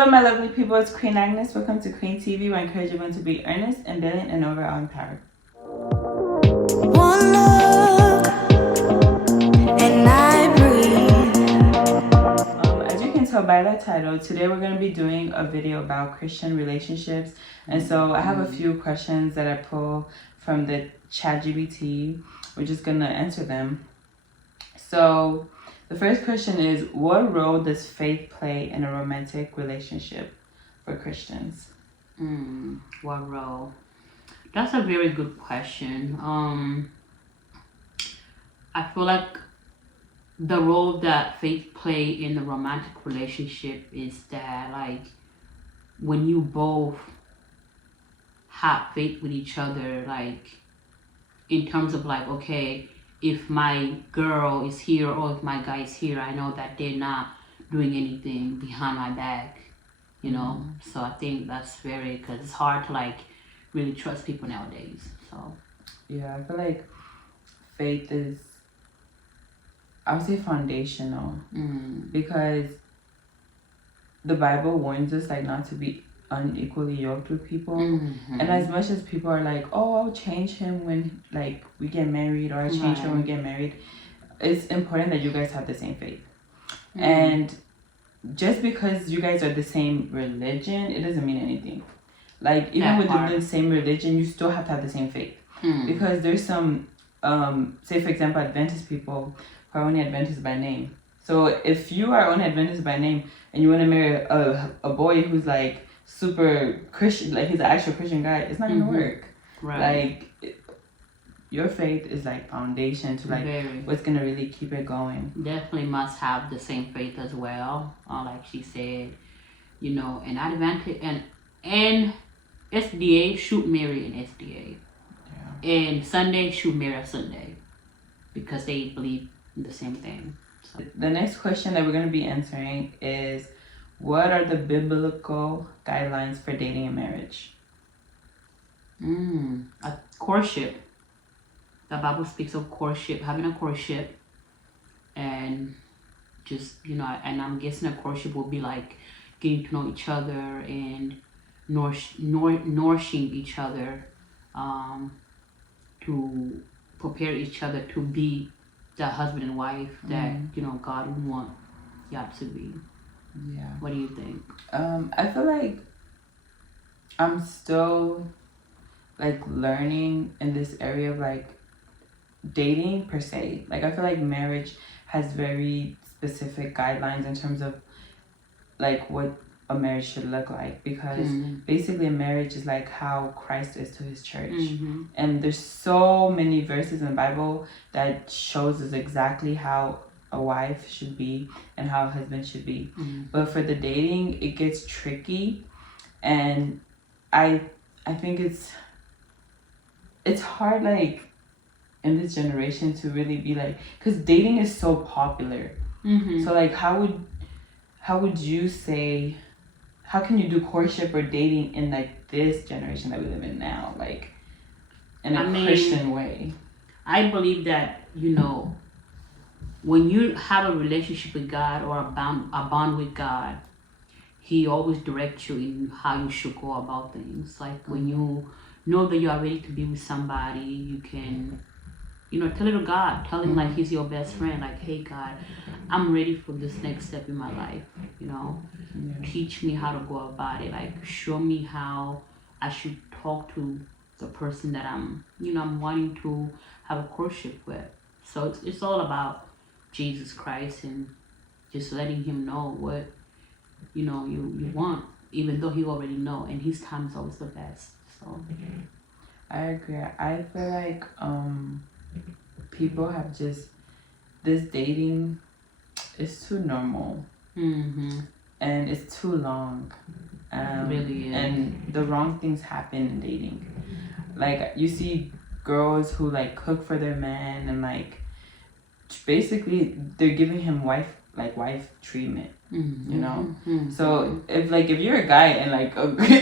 Hello, my lovely people. It's Queen Agnes. Welcome to Queen TV, where I encourage everyone to be earnest and brilliant and overall empowered. One look and I breathe. As you can tell by that title, today we're going to be doing a video about Christian relationships. And so I have a few questions that I pull from the ChatGPT. We're just going to answer them. So the first question is, what role does faith play in a romantic relationship for Christians? What role? That's a very good question. I feel like the role that faith play in a romantic relationship is that, like, when you both have faith with each other, like, in terms of like, okay, if my girl is here or if my guy is here, I know that they're not doing anything behind my back, you know? So I think that's very, because it's hard to like really trust people nowadays. So yeah, I feel like faith is, I would say, foundational, because the Bible warns us like not to be unequally yoked with people. And as much as people are like, oh, I'll change him when like we get married, or I change her when we get married, it's important that you guys have the same faith. And just because you guys are the same religion, it doesn't mean anything. Like, even within the same religion, you still have to have the same faith. Because there's some say for example, Adventist people who are only Adventist by name. So if you are only Adventist by name and you want to marry a boy who's like super Christian, like he's an actual Christian guy, it's not gonna work. Like, your faith is like foundation to like what's gonna really keep it going. Definitely must have the same faith as well. Like she said, you know, and Adventist and SDA should marry an SDA. And Sunday should marry a Sunday, because they believe in the same thing. So the next question that we're going to be answering is, what are the biblical guidelines for dating and marriage? A courtship. The Bible speaks of courtship, having a courtship, and just, you know, and I'm guessing a courtship will be like getting to know each other and nourishing each other, to prepare each other to be the husband and wife that, you know, God would want y'all to be. Yeah. What do you think? I feel like I'm still like learning in this area of like dating per se. Like, I feel like marriage has very specific guidelines in terms of like what a marriage should look like, because basically a marriage is like how Christ is to his church. And there's so many verses in the Bible that shows us exactly how a wife should be and how a husband should be. But for the dating, it gets tricky, and I think it's hard, like, in this generation to really be like, because dating is so popular. So like, how would you say, how can you do courtship or dating in like this generation that we live in now, like in a Christian way? I believe that, you know, when you have a relationship with God or a bond with God, he always directs you in how you should go about things. Like, when you know that you are ready to be with somebody, you can, you know, tell it to God. Tell him like he's your best friend. Like, hey God, I'm ready for this next step in my life. You know, teach me how to go about it. Like, show me how I should talk to the person that I'm wanting to have a courtship with. So it's all about Jesus Christ, and just letting him know what, you know, you want, even though he already know, and his time is always the best. So I agree. I feel like people have just, this dating is too normal, and it's too long, really is. And the wrong things happen in dating. Like, you see girls who like cook for their man, and like basically they're giving him wife treatment, you know. So if you're a guy and like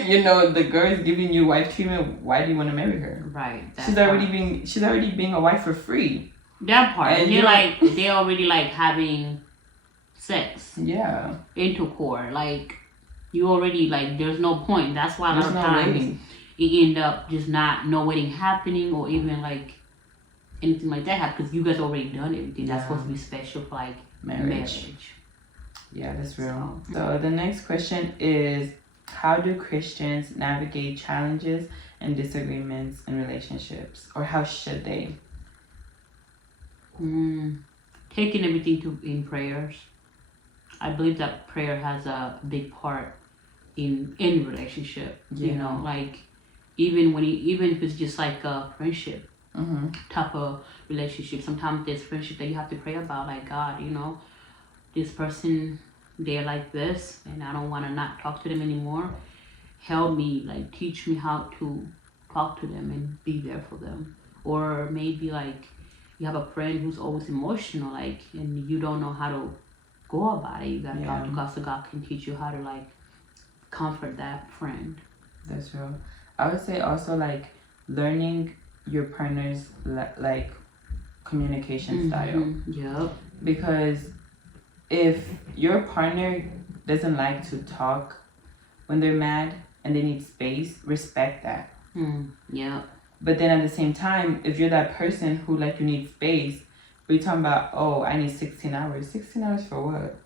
you know, the girl is giving you wife treatment, why do you want to marry her? Right. She's already being a wife for free. That part. And they're already like having sex. Yeah. Intercourse. Like, You already like there's no point. That's why a lot There's of no times waiting. it end up just not no wedding happening or even like anything like that happen because you guys already done everything that's supposed to be special for like marriage. Yeah, that's real. So, So the next question is, how do Christians navigate challenges and disagreements in relationships, or how should they? taking everything to in prayers. I believe that prayer has a big part in any relationship. You Yeah. know, like even if it's just like a friendship Mm-hmm. type of relationship. Sometimes there's friendship that you have to pray about, like God, this person they're like this, and I don't want to not talk to them anymore. Help me, like teach me how to talk to them and be there for them. Or maybe like you have a friend who's always emotional, like, and you don't know how to go about it. You gotta talk to God so God can teach you how to like comfort that friend. That's real. I would say also like learning your partner's like communication style, Yep. because if your partner doesn't like to talk when they're mad and they need space, respect that. Yeah. But then at the same time, if you're that person who like you need space, we're talking about, oh, I need 16 hours. 16 hours for what?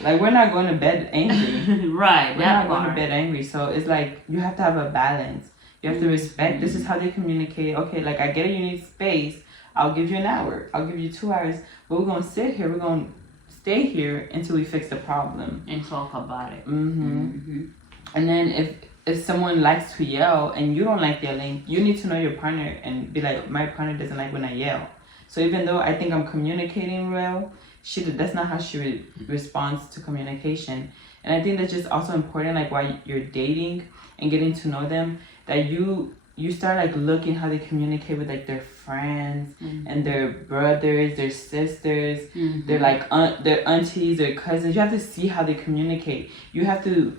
Like, we're not going to bed angry. Right. We're not going to bed angry. So it's like you have to have a balance. You have to respect. This is how they communicate. Okay, like I get it, you need space. I'll give you an hour. I'll give you 2 hours. But we're going to sit here. We're going to stay here until we fix the problem. And talk about it. And then if someone likes to yell and you don't like yelling, you need to know your partner and be like, my partner doesn't like when I yell. So even though I think I'm communicating well, that's not how she responds to communication. And I think that's just also important, like while you're dating and getting to know them, that you start like looking how they communicate with like their friends and their brothers, their sisters, their like their aunties, their cousins. You have to see how they communicate. You have to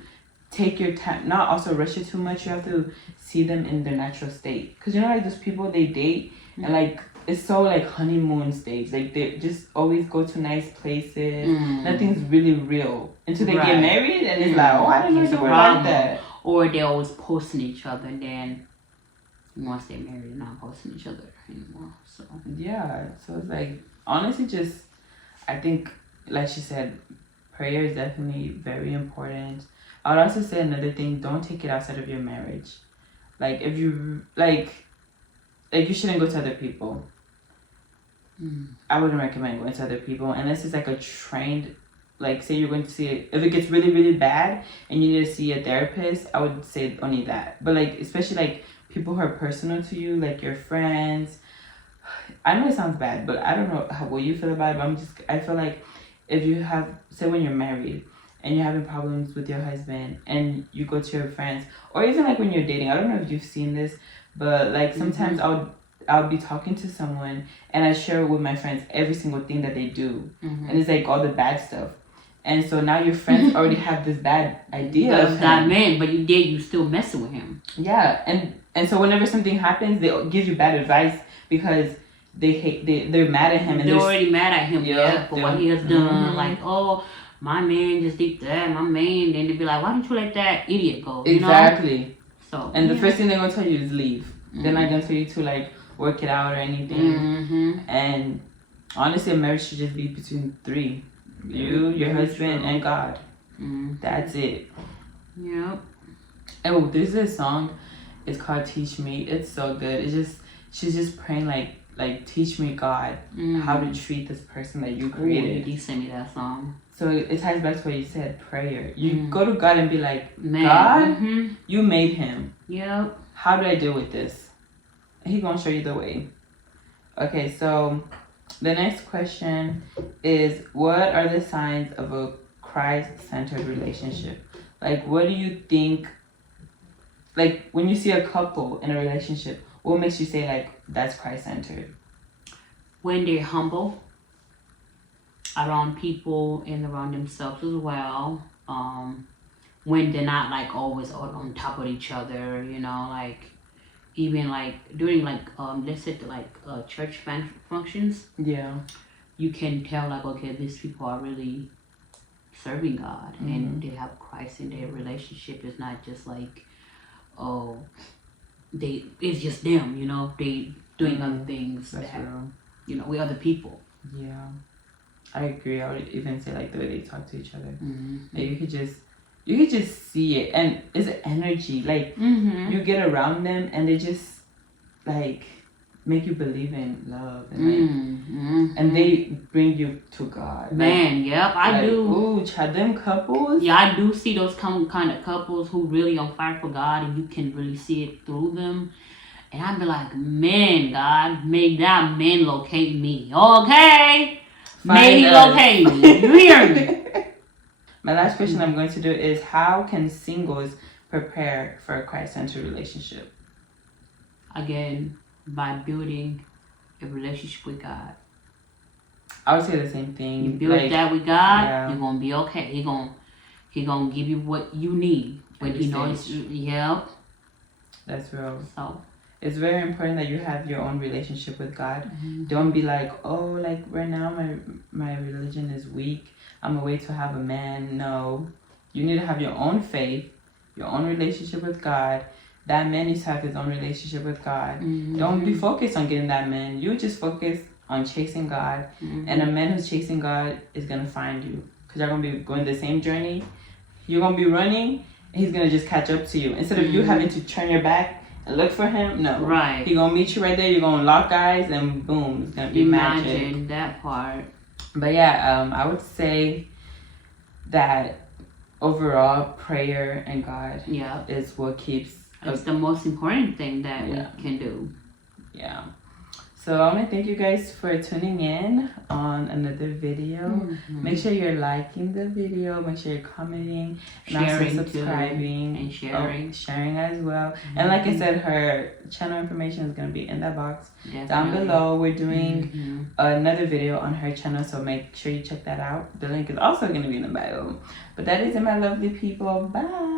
take your time, not also rush it too much. You have to see them in their natural state, because like those people they date and like it's so like honeymoon stage, like they just always go to nice places. Nothing's really real until they get married, and it's like, oh, I didn't know you were like that. Or they're always posting each other, and then once they're married, they're not posting each other anymore. So yeah, so it's like honestly, just I think like she said, prayer is definitely very important. I would also say another thing: don't take it outside of your marriage. Like if you like you shouldn't go to other people. I wouldn't recommend going to other people unless it's like a trained, like say you're going to see it. If it gets really really bad and you need to see a therapist, I would say only that. But like especially like people who are personal to you, like your friends. I know it sounds bad, but I don't know what you feel about it. But I feel like if you have, say when you're married and you're having problems with your husband and you go to your friends, or even like when you're dating, I don't know if you've seen this, but like sometimes I'll be talking to someone and I share with my friends every single thing that they do, and it's like all the bad stuff, and so now your friends already have this bad idea of that man, but you still messing with him. Yeah, and so whenever something happens, they'll give you bad advice because they're mad at him, and they're already mad at him for what he has done. Like, oh, my man just did that, my man. Then they'd be like, why didn't you let that idiot go? Exactly. So and the first thing they're gonna tell you is leave. They're not gonna tell you to like work it out or anything. And honestly, a marriage should just be between three: you, your husband, and God. That's it. Yep. Oh, there's this song. It's called "Teach Me." It's so good. She's just praying like teach me, God, how to treat this person that you created. You sent me that song. So it ties back to what you said, prayer. You go to God and be like, Man. God, you made him. Yep. How do I deal with this? And He's gonna show you the way. Okay, so the next question is, what are the signs of a Christ-centered relationship? Like, what do you think, like when you see a couple in a relationship, what makes you say like that's Christ-centered? When they're humble around people and around themselves as well. When they're not like always on top of each other, like even like during like let's say like church functions. Yeah. You can tell like, okay, these people are really serving God and they have Christ in their relationship. It's not just like, oh, it's just them, you know, they doing other things That's that, real. you know, with other people. Yeah, I agree. I would even say like the way they talk to each other. Mm-hmm. Like you could just see it, and it's energy. Like Mm-hmm. you get around them, and they just like make you believe in love, and like, Mm-hmm. and they bring you to God. Man, yep, I do. Ooh, them couples. Yeah, I do see those kind of couples who really on fire for God, and you can really see it through them. And I'd be like, man, God, may that man locate me, okay? May he locate me. You hear me? My last question I'm going to do is, how can singles prepare for a Christ-centered relationship? Again, by building a relationship with God. I would say the same thing. You build that with God, yeah. you're gonna be okay. He gonna give you what you need. But he knows, yep. That's real. So it's very important that you have your own relationship with God. Mm-hmm. Don't be like, oh, like right now my religion is weak, I'm gonna wait to have a man. No, you need to have your own faith, your own relationship with God. That man needs to have his own relationship with God. Mm-hmm. Don't be focused on getting that man. You just focus on chasing God. Mm-hmm. And a man who's chasing God is gonna find you, because you're gonna be going the same journey. You're gonna be running, and he's gonna just catch up to you instead of you having to turn your back and look for him. No, right. He gonna meet you right there. You're gonna lock eyes, and boom, it's gonna be Imagine magic. that part. But yeah, I would say that overall, prayer and God is what keeps. It's the most important thing that Yeah. we can do. Yeah. So I want to thank you guys for tuning in on another video. Mm-hmm. Make sure you're liking the video. Make sure you're commenting, and Sharing also subscribing and sharing. Sharing as well. Mm-hmm. And like I said, her channel information is gonna be in that box down Definitely. below. We're doing Mm-hmm. another video on her channel, so make sure you check that out. The link is also gonna be in the bio. But that is it, my lovely people. Bye.